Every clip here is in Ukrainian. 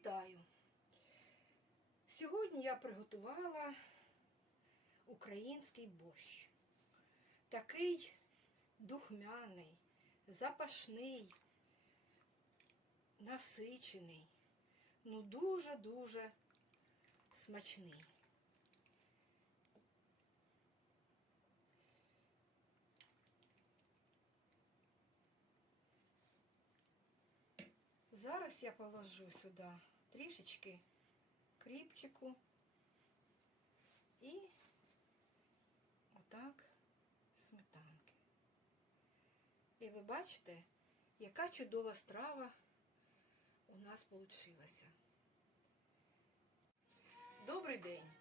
Вітаю! Сьогодні я приготувала український борщ. Такий духмяний, запашний, насичений, ну дуже-дуже смачний. Зараз я положу сюди трішечки кріпчику і отак сметанки. І ви бачите, яка чудова страва у нас вийшла. Добрий день!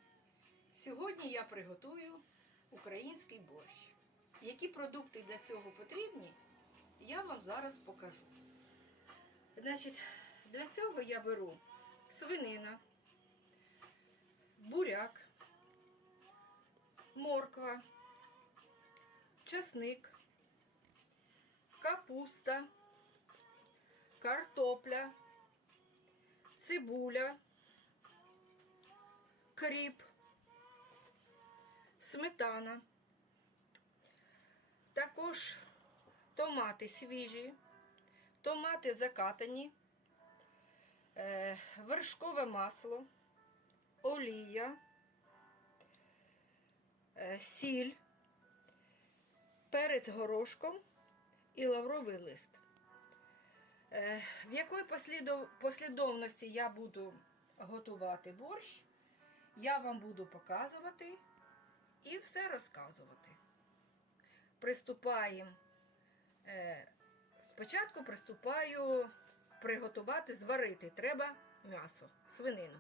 Сьогодні я приготую український борщ. Які продукти для цього потрібні, я вам зараз покажу. Значить, для цього я беру свинина, буряк, морква, часник, капуста, картопля, цибуля, кріп, сметана, також томати свіжі томати закатані, е, вершкове масло, олія, е, сіль, перець горошком і лавровий лист. Е, В якої послідовності я буду готувати борщ, я вам буду показувати і все розказувати. Приступаємо. Спочатку приступаю приготувати, зварити. Треба м'ясо, свинину.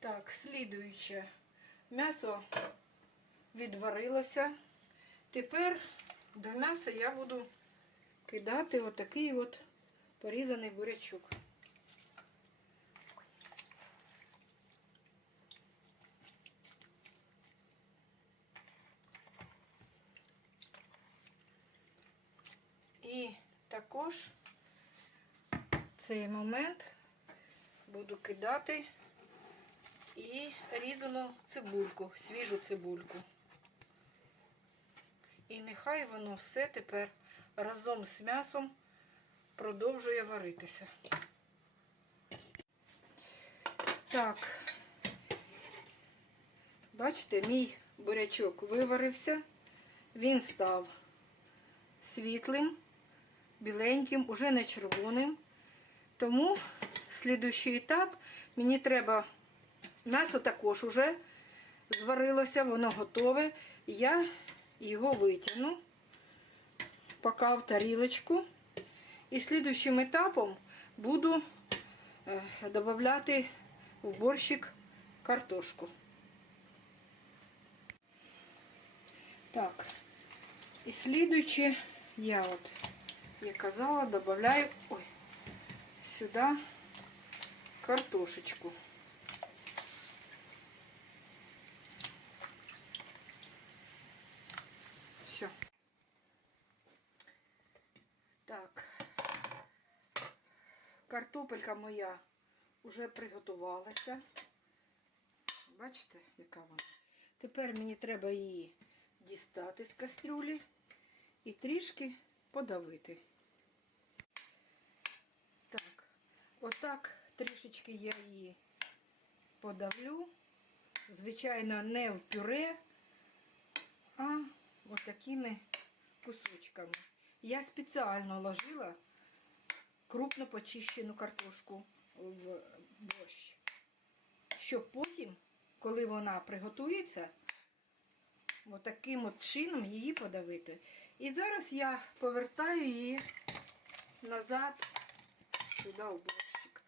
Так, слідуюче. М'ясо відварилося. Тепер до м'яса я буду кидати отакий от порізаний бурячок. І також цей момент буду кидати і різану цибульку, свіжу цибульку. І нехай воно все тепер разом з м'ясом продовжує варитися. Так, бачите, мій бурячок виварився, він став світлим, біленьким, уже не червоним. Тому слідуючий етап мені треба м'ясо також уже зварилося, воно готове. Я його витягну, поки в тарілочку. І слідуючим етапом буду е, додати в борщик картошку. Так, і слідуючи я от, як казала, додаю ой, сюди картошечку. Моя вже приготувалася. Бачите, яка вона? Тепер мені треба її дістати з кастрюлі і трішки подавити. Так, отак трішечки я її подавлю. Звичайно, не в пюре, а ось такими кусочками. Я спеціально ложила крупно почищену картошку в борщ, щоб потім, коли вона приготується, ось таким от чином її подавити. І зараз я повертаю її назад сюди в борщик.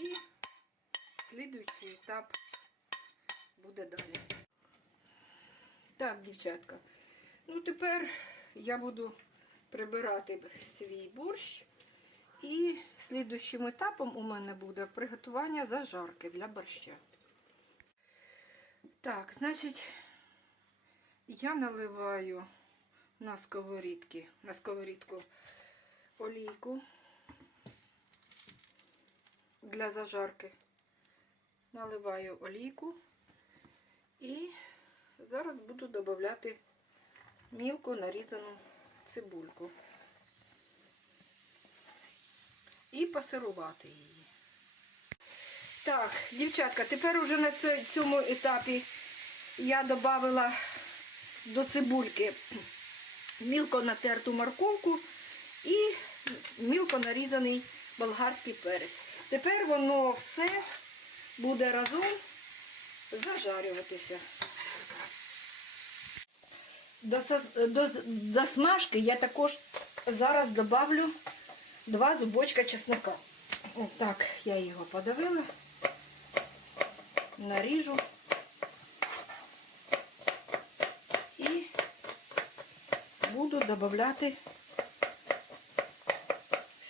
І слідуючий етап буде далі. Так, дівчатка. Ну, тепер я буду прибирати свій борщ І слідуючим етапом у мене буде приготування зажарки для борща. Так, значить, я наливаю на сковорідки, на сковорідку олійку для зажарки. Наливаю олійку і зараз буду додавати мілко нарізану цибульку і пасирувати її. Так, дівчатка, тепер уже на цьому етапі я додала до цибульки мілко натерту морковку і мілко нарізаний болгарський перець. Тепер воно все буде разом зажарюватися. До, до засмажки я також зараз добавлю два зубочка чеснока. Отак я його подавила, наріжу і буду додавати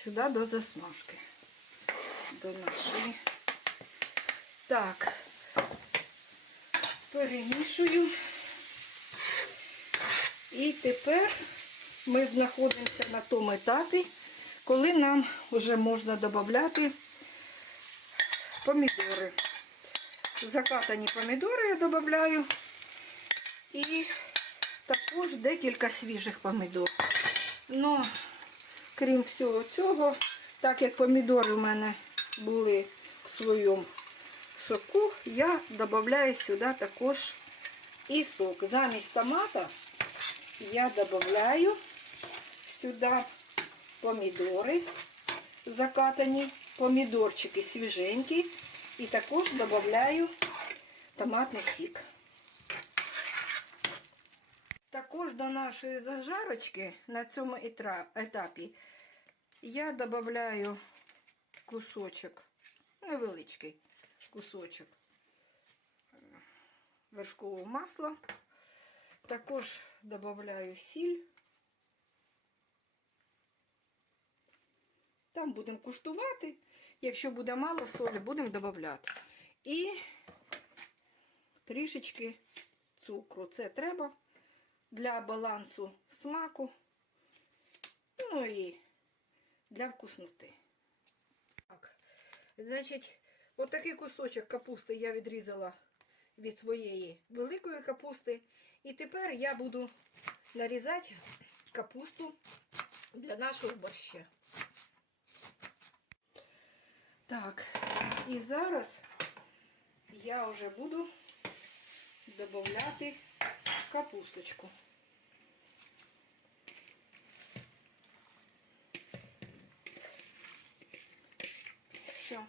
сюди до засмажки. До нашої. Так, перемішую. І тепер ми знаходимося на тому етапі, коли нам вже можна додати помідори. Закатані помідори я додаю і також декілька свіжих помідор. Ну, крім всього цього, так як помідори у мене були в своєму соку, я додаю сюди також і сок. Замість томата я додаю сюди помідори закатані, помідорчики свіженькі і також додаю томатний сік. Також до нашої зажарочки на цьому етапі я додаю кусочок, невеличкий кусочок е, вершкового масла. Також додаю сіль. Там будемо куштувати. Якщо буде мало солі, будемо додати. І трішечки цукру. Це треба для балансу смаку. Ну і для вкусноти. Так, значить, отакий кусочок капусти я відрізала від своєї великої капусти. І тепер я буду нарізати капусту для нашого борща. Так, і зараз я вже буду додати капусточку. Все.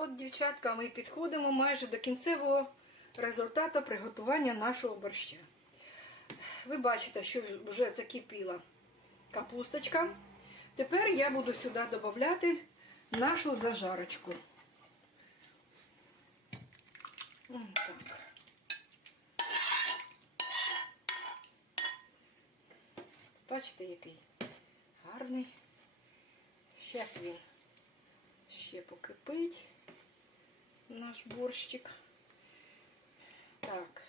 От, дівчатка, ми підходимо майже до кінцевого результату приготування нашого борща. Ви бачите, що вже закипіла капусточка. Тепер я буду сюди додати нашу зажарочку. Ось так. Бачите, який гарний. Зараз він ще покипить наш борщик. Так,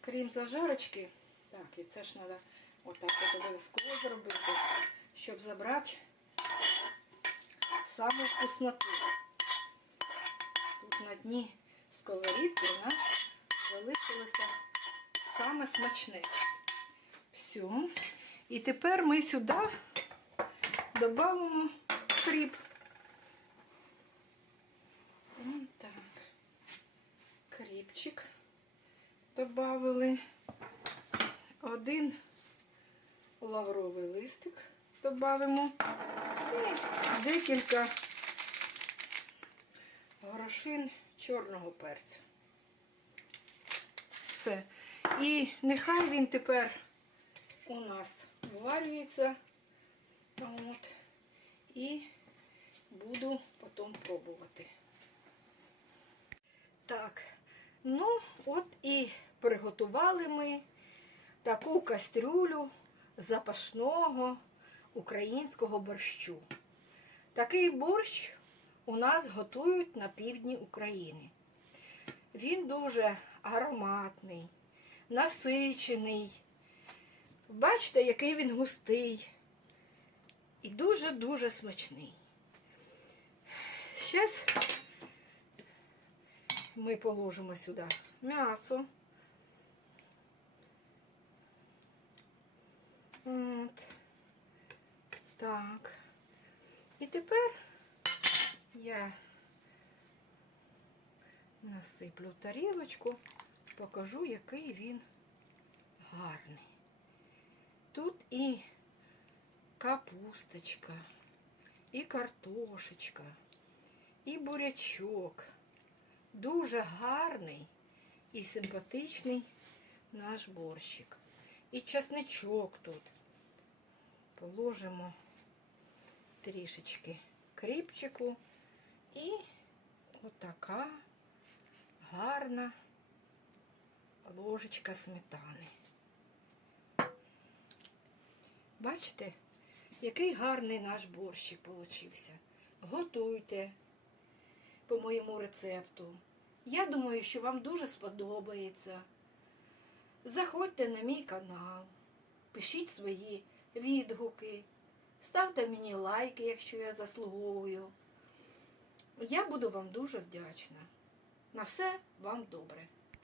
крім зажарочки, так, і це ж треба отак от обов'язково зробити, щоб забрати саму вкусноту. Тут на дні сковорідки у нас залишилося саме смачне. Все. І тепер ми сюди додамо кріп. Ось так. Кріпчик добавили. Один лавровий листик додамо. І декілька горошин чорного перцю. Все. І нехай він тепер у нас варюється. От. І буду потім пробувати. Так, ну от і приготували ми таку кастрюлю запашного українського борщу. Такий борщ у нас готують на півдні України. Він дуже ароматний, насичений. Бачите, який він густий і дуже-дуже смачний. Зараз ми положимо сюди м'ясо. От. Так. І тепер я насиплю тарілочку, покажу, який він гарний. Тут і капусточка, і картошечка, і бурячок. Дуже гарний і симпатичний наш борщик. І часничок тут. Положимо трішечки кріпчику і отака гарна ложечка сметани. Бачите, який гарний наш борщик получився. Готуйте по моєму рецепту. Я думаю, що вам дуже сподобається. Заходьте на мій канал, пишіть свої відгуки, ставте мені лайки, якщо я заслуговую. Я буду вам дуже вдячна. На все вам добре.